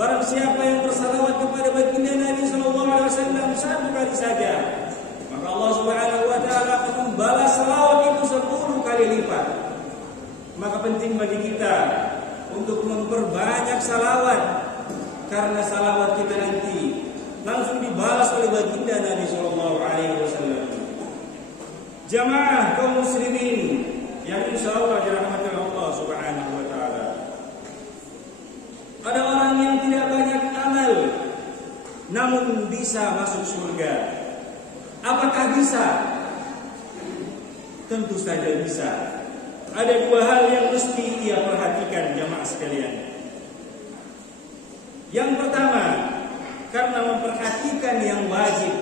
Barang siapa yang bersalawat kepada baginda Nabi sallallahu alaihi wasallam satu kali saja, penting bagi kita untuk memperbanyak salawat, karena salawat kita nanti langsung dibalas oleh baginda Nabi Sallallahu Alaihi Wasallam. Jamaah kaum muslimin yang insyaallah dirahmati Allah Subhanahu Wa Taala. Ada orang yang tidak banyak amal, namun bisa masuk surga. Apakah bisa? Tentu saja bisa. Ada dua hal yang mesti ia perhatikan jamaah sekalian. Yang pertama, karena memperhatikan yang wajib.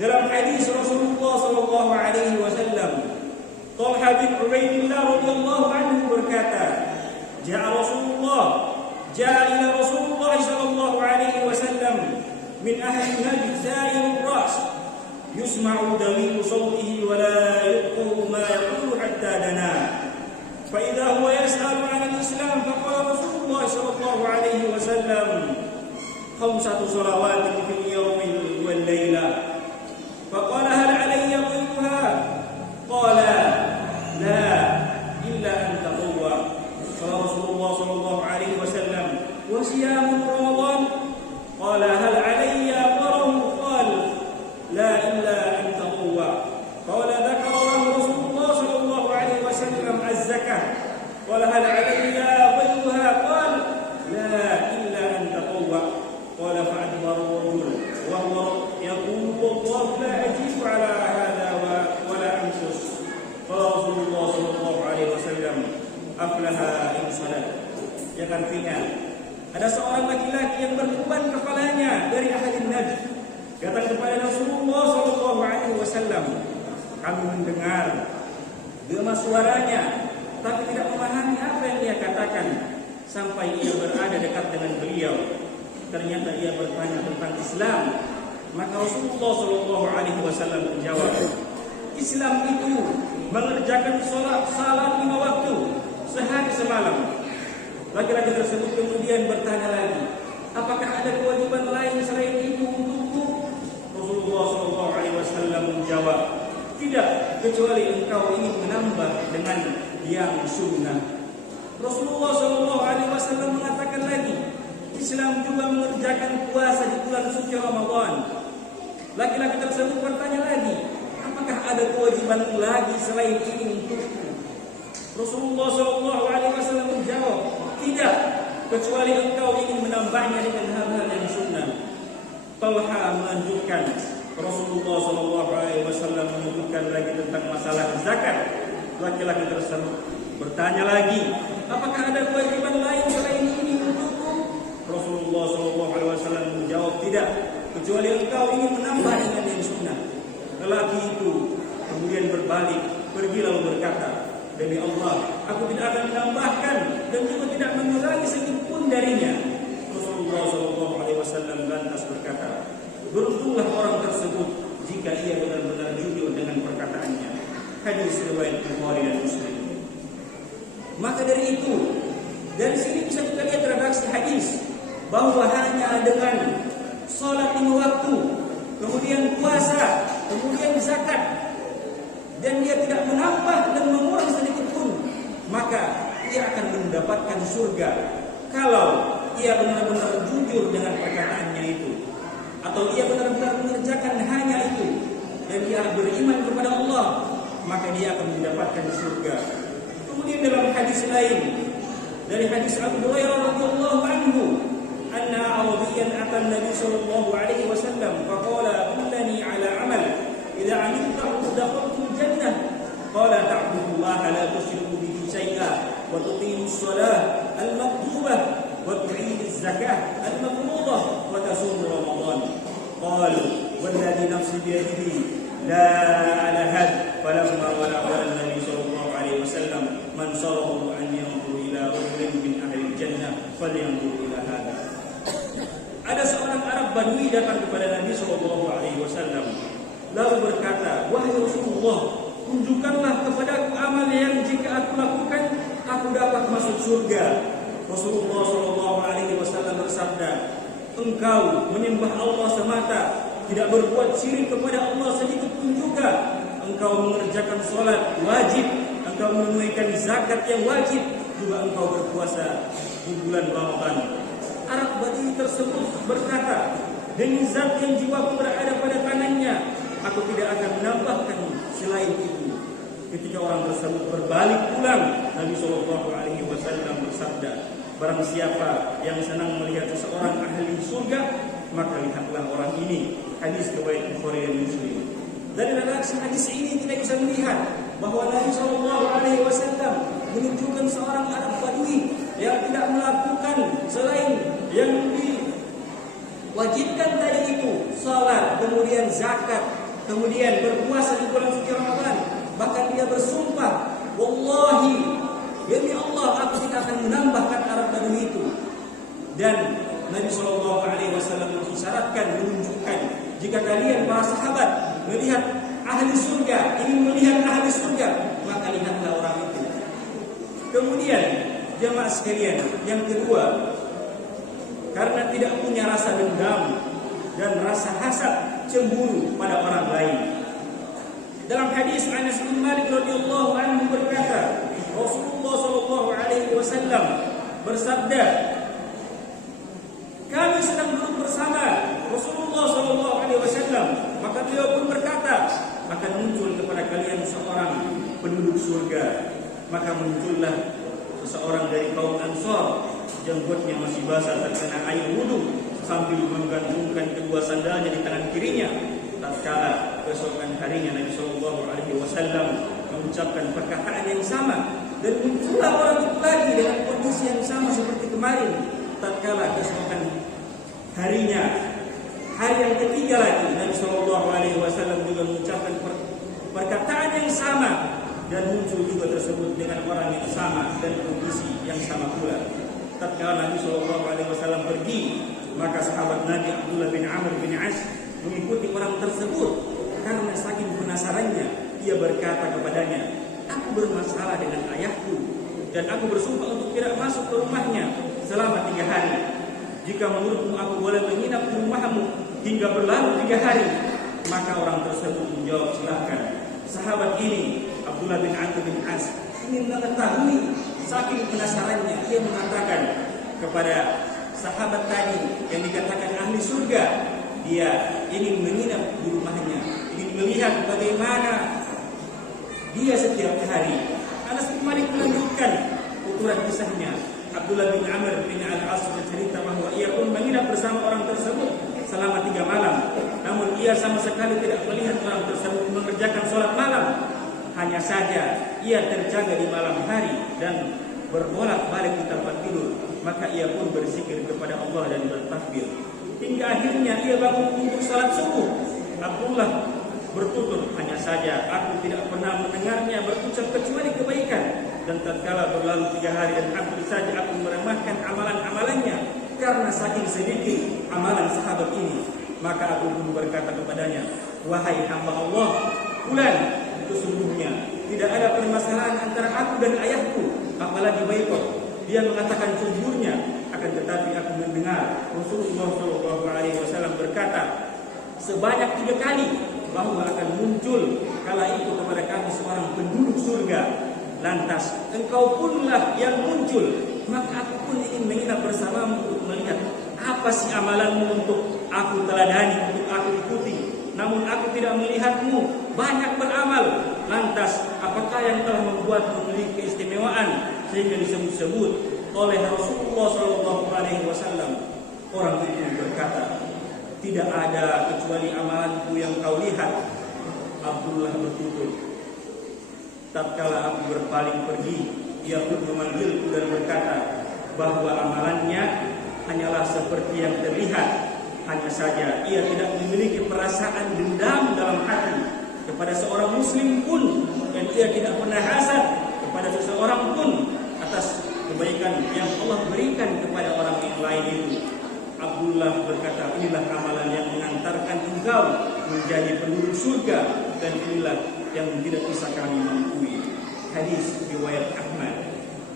Dalam hadis Rasulullah sallallahu alaihi wasallam, Talha bin Ubaidillah radhiyallahu anhu berkata, "Ja'a ila Rasulullah sallallahu alaihi wasallam min ahli Najd za'ir ras, yusma'u dawiqu sawtihi wa la yaqulu ma yaqulu hatta dana. Fa idza huwa yas'alu 'an al-Islam fa qala Rasulullah sallallahu alaihi wasallam, khamsatu salawatin fil yawmi wal layla." فقال هل علي غيرها؟ قال لا إلا أن تطوع. قال رسول الله صلى الله عليه وسلم وصيام رمضان؟ قال هل علي غيره؟ قال لا إلا أن تطوع. قال ذكر له رسول الله صلى الله عليه وسلم الزكاة. قال هل علي غيرها؟ قال لا إلا أن تطوع. قال فأدبر الرجل وهو يقول والله لا أجيب على هذا ولا أنقص. قال رسول الله صلى الله عليه وسلم أفلح إن صلى. Jangan ingat, ada seorang laki-laki yang berbeban kepalanya dari ahli Najd datang kepada Rasulullah sallallahu alaihi wasallam. Kami mendengar gema suaranya, tapi tidak memahami apa yang ia katakan sampai ia berada dekat dengan beliau. Ternyata ia bertanya tentang Islam. Maka Rasulullah sallallahu alaihi wasallam menjawab, Islam itu mengerjakan salat 5 waktu sehari semalam. Laki-laki tersebut kemudian bertanya lagi, apakah ada kewajiban lain selain itu untukku? Rasulullah sallallahu alaihi wasallam menjawab, tidak, kecuali engkau ingin menambah dengan yang sunnah. Rasulullah sallallahu alaihi wasallam mengatakan lagi, Islam juga mengerjakan puasa di bulan suci Ramadan. Laki-laki tersebut bertanya lagi, apakah ada kewajiban lagi selain ini untukku? Rasulullah sallallahu alaihi wasallam menjawab, tidak, kecuali engkau ingin menambahnya dengan hal-hal yang sunnah. Talha melanjutkan, Rasulullah sallallahu alaihi wasallam menyebutkan lagi tentang masalah zakat. Laki-laki tersebut bertanya lagi, apakah ada kewajiban lain selain ini untukku? Rasulullah sallallahu alaihi wasallam menjawab, tidak, kecuali engkau ingin menambah dengan yang sunnah. Lelaki itu kemudian berbalik, pergi lalu berkata, demi Allah, aku tidak akan menambahkan dan juga tidak mengurangi sedikit pun darinya. Rasulullah sallallahu alaihi wasallam lantas berkata, beruntunglah orang tersebut jika ia benar-benar jujur dengan perkataannya. Hadis riwayat Bukhari dan Muslim. Maka dari sini bisa kita lihat redaksi hadis bahwa hanya dengan salat 5 waktu, kemudian puasa, kemudian zakat, dan dia tidak menambah dan mengurangi sedikit pun, maka ia akan mendapatkan surga kalau ia benar-benar jujur dengan perkataannya itu, atau ia benar-benar mengerjakan hanya itu dan dia beriman kepada Allah, maka dia akan mendapatkan surga. Kemudian dalam hadis lain dari hadis Abu Hurairah radhiyallahu anhu, anna Arabiyyan ata an-nabi sallallahu alaihi wasallam faqala dullani ala amal idza amiltahu dakhaltul jannah. Qala ta'budullaha la tusyriku bihi shay'an wa tuqimus shalah al-maqdubah wa tu'iduz zakah al-mafruḍah wa tasum ramadan. Qala walladhi nafsi bi yadihi la ala had falamma wala an-nabi sallallahu alaihi wasallam man sarahu an yanzur ila rajulin min ahli al-jannah falyanzur ila hadha. Ada seorang Arab Badui datang kepada Nabi sallallahu alaihi wasallam lalu berkata, wahai Rasulullah, tunjukkanlah kepadaku amal yang jika aku lakukan aku dapat masuk surga. Rasulullah sallallahu alaihi wasallam bersabda, engkau menyembah Allah semata, tidak berbuat syirik kepada Allah sedikit pun juga. Engkau mengerjakan salat wajib, engkau menunaikan zakat yang wajib, juga engkau berpuasa di bulan Ramadan. Arab Badui tersebut berkata, demi zat yang jiwaku berada pada tangannya, aku tidak akan menambahkan selain itu. Ketika orang tersebut berbalik pulang, Nabi SAW bersabda, barang siapa yang senang melihat seseorang ahli surga, maka lihatlah orang ini. Hadis riwayat Bukhari dan Muslim. Dari redaksi hadis ini kita bisa melihat bahwa Nabi SAW menunjukkan seorang Arab Badui yang tidak melakukan selain yang diwajibkan tadi itu, salat, kemudian zakat, kemudian berpuasa di bulan suci Ramadan. Bahkan dia bersumpah, wallahi, demi Allah aku tidak akan menambahkan Arab Badui itu. Dan Nabi SAW mengisyaratkan, menunjukkan, jika kalian para sahabat melihat ahli surga, ingin melihat ahli surga, maka lihatlah orang itu. Kemudian jemaah sekalian, yang kedua, karena tidak punya rasa dendam dan rasa hasad, cemburu pada orang lain. Dalam hadis Anas bin Malik radhiyallahu anhu berkata, Rasulullah SAW bersabda, kami sedang duduk bersama Rasulullah SAW, maka beliau pun berkata, akan muncul kepada kalian seorang penduduk surga. Maka muncullah seseorang dari kaum Ansor, jenggotnya masih basah terkena air wudu, sambil menggantungkan kedua sandalnya di tangan kirinya. Tatkala keesokan harinya Nabi SAW mengucapkan perkataan yang sama, dan muncullah orang itu lagi dengan kondisi yang sama seperti kemarin. Tatkala keesokan harinya, hari yang ketiga lagi, Nabi SAW juga mengucapkan perkataan yang sama, dan muncul juga tersebut dengan orang yang sama dan kondisi yang sama pula. Tatkala Nabi SAW pergi, maka sahabat Nabi Abdullah bin Amr bin As mengikuti orang tersebut. Karena saking penasarannya, ia berkata kepadanya, aku bermasalah dengan ayahku, dan aku bersumpah untuk tidak masuk ke rumahnya selama 3 hari. Jika menurutmu aku boleh menginap di rumahmu hingga berlalu 3 hari, maka orang tersebut menjawab, silakan. Sahabat ini, Abdullah bin Amr bin As, ingin mengetahui, saking penasarannya, ia mengatakan kepada sahabat tadi yang dikatakan ahli surga, dia ingin menginap di rumahnya, ingin melihat bagaimana dia setiap hari. Anas bin Malik melanjutkan ukuran kisahnya. Abdullah bin Amr bin Al-As bercerita bahwa ia pun menginap bersama orang tersebut selama 3 malam. Namun ia sama sekali tidak melihat orang tersebut mengerjakan sholat malam. Hanya saja ia terjaga di malam hari dan berbolak-balik di tempat tidur. Maka ia pun berzikir kepada Allah dan bertakbir. Hingga akhirnya ia bangun untuk salat subuh. Abdullah bertutur, hanya saja aku tidak pernah mendengarnya berucap kecuali kebaikan. Dan tatkala berlalu 3 hari dan hampir saja aku meremehkan amalan-amalannya karena saking sedikit amalan sahabat ini. Maka aku pun berkata kepadanya, wahai hamba Allah, fulan, sesungguhnya tidak ada permasalahan antara aku dan ayahku, apalagi baikot. Dia mengatakan sejujurnya, akan tetapi aku mendengar Rasulullah SAW berkata sebanyak 3 kali bahwa akan muncul kala itu kepada kami seorang penduduk surga. Lantas engkau punlah yang muncul, maka aku pun ingin menginap bersamamu untuk melihat apa sih amalanmu untuk aku teladani, untuk aku ikuti. Namun aku tidak melihatmu banyak beramal. Lantas apakah yang telah membuat memiliki keistimewaan sehingga disebut-sebut oleh Rasulullah SAW? Orang itu berkata, tidak ada kecuali amalanku yang kau lihat. Abdullah bertutur, tatkala aku berpaling pergi, ia pun memanggilku dan berkata bahwa amalannya hanyalah seperti yang terlihat. Hanya saja ia tidak memiliki perasaan dendam dalam hati kepada seorang muslim pun, dan ia tidak pernah hasad kepada seseorang pun atas kebaikan yang Allah berikan kepada orang yang lain itu. Abdullah berkata, inilah amalan yang mengantarkan engkau menjadi penduduk surga, dan inilah yang tidak bisa kami mampu. Hadis riwayat Ahmad.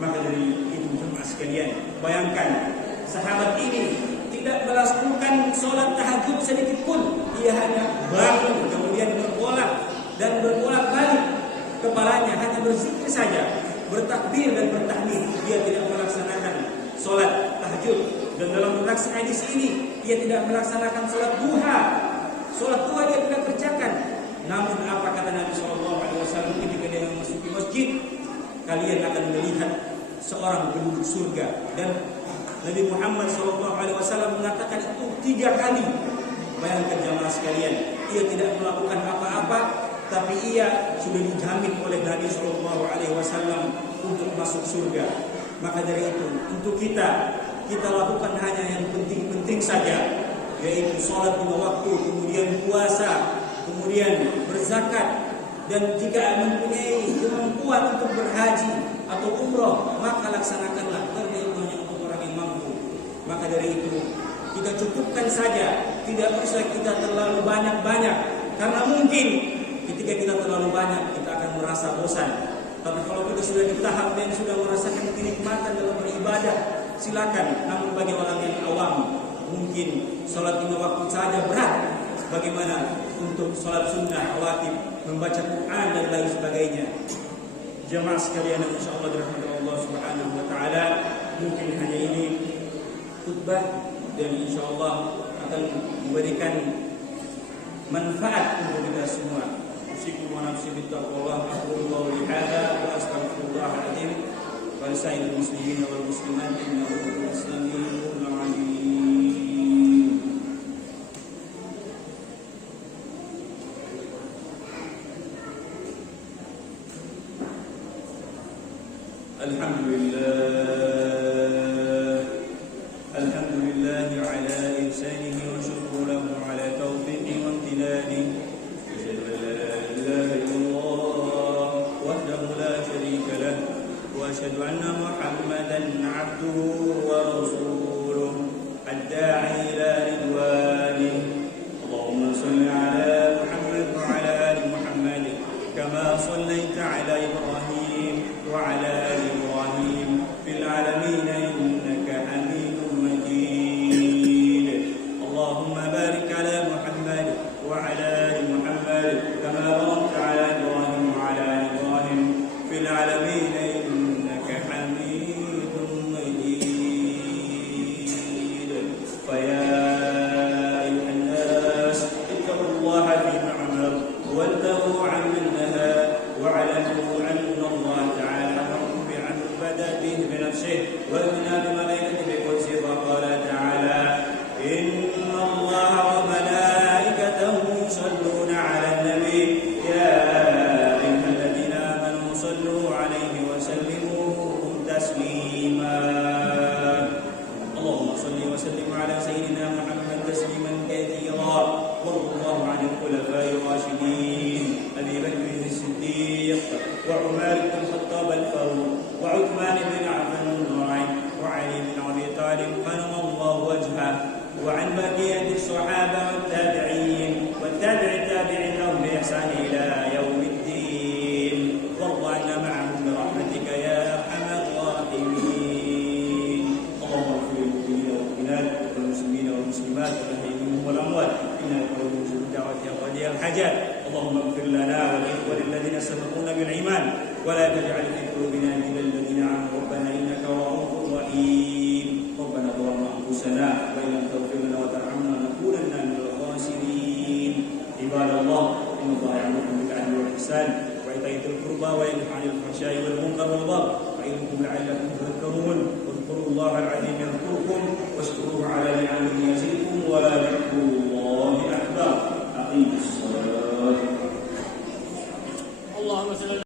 Maka dari itu jemaah sekalian, bayangkan sahabat ini tidak melakukan sholat tahajud sedikit pun. Ia hanya bangun kemudian berbolak dan berbolak balik kepalanya, hanya berzikir saja. hadis ini, ia tidak melaksanakan sholat duha. Sholat duha dia tidak kerjakan. Namun apa kata Nabi SAW ketika dia memasuki masjid? Kalian akan melihat seorang penduduk surga. Dan Nabi Muhammad SAW mengatakan itu 3 kali. Bayangkan jamaah sekalian, ia tidak melakukan apa-apa, tapi ia sudah dijamin oleh Nabi SAW untuk masuk surga. Maka dari itu, untuk kita lakukan hanya yang penting-penting saja, yaitu sholat 5 waktu, kemudian puasa, kemudian berzakat, dan jika mempunyai kemampuan untuk berhaji atau umroh, maka laksanakanlah, karena itu hanya untuk orang yang mampu. Maka dari itu, kita cukupkan saja, tidak usah kita terlalu banyak-banyak, karena mungkin ketika kita terlalu banyak, kita akan merasa bosan. Tapi kalau kita sudah di tahap dan sudah merasakan kenikmatan dalam beribadah, silakan. Namun bagi orang yang awam, mungkin sholat 5 waktu saja berat. Bagaimana untuk sholat sunnah, rawatib, membaca Quran dan lain sebagainya. Jemaah sekalian yang insyaallah dirahmati Allah Subhanahu wa taala, mungkin hanya ini khutbah dan insyaallah akan memberikan manfaat untuk kita semua. Usikum wa nafsi bittaqwallah, aqulu qawli hadza wa astaghfirullahal azim wa lisa'il muslimin wal muslimat innahu huwas samiul alim. Alhamdulillah ala ihsanihi wa syukru lahu ala tawfiqi wa imtinani. وأشهد أن محمدا عبده ورسوله الداعي إلى رضوانه. اللهم صل على محمد وعلى آل محمد كما صليت على إبراهيم وعلى آل إبراهيم في العالمين إنك حميد مجيد. اللهم بارك على محمد وعلى آل محمد كما باركت على إبراهيم وعلى آل إبراهيم في العالمين وَإِنَّا بِمَلَائِكَةِ بِقُدْسِ فَقَالَ تَعَالَى إِنَّ اللَّهَ وَمَلَائِكَتَهُ يُصَلُّونَ عَلَى النَّبِيِّ يَا أَيُّهَا الَّذِينَ آمَنُوا صَلُّوا عَلَيْهِ وَسَلِّمُوا تَسْلِيمًا. اللهم صل وسلم على سيدنا محمد تسليما كثيرا. وارض الله عن الخلفاء الراشدين أبي بكر الصديق وعمر بن الخطاب الفاروق وعثمان بن عفان وعلي بن أبي طالب كرم الله وجهه، وعن بقية الصحابة والتابعين والتابع التابعين لهم بإحسان إلى يوم الدين. وارض عنا معهم برحمتك يا أرحم الراحمين. اللهم اغفر للمؤمنين والمؤمنات والمسلمين والمسلمات والأحياء منهم والأموات إنك قد تجيب الدعوة يا قاضي الحاجات. اللهم اغفر لنا ولإخواننا الذين سبقونا بالإيمان ولا تجعل في قلوبنا غلا للذين آمنوا ربنا إنك رؤوف رحيم. ربنا ظلمنا أنفسنا وإن لم تغفر لنا وترحمنا لنكونن من الخاسرين. عباد الله إن الله يأمركم بالعدل والإحسان وإيتاء ذي القربى وينهى عن الفحشاء والمنكر والبغي ويعظكم لعلكم تذكرون. واذكروا الله العظيم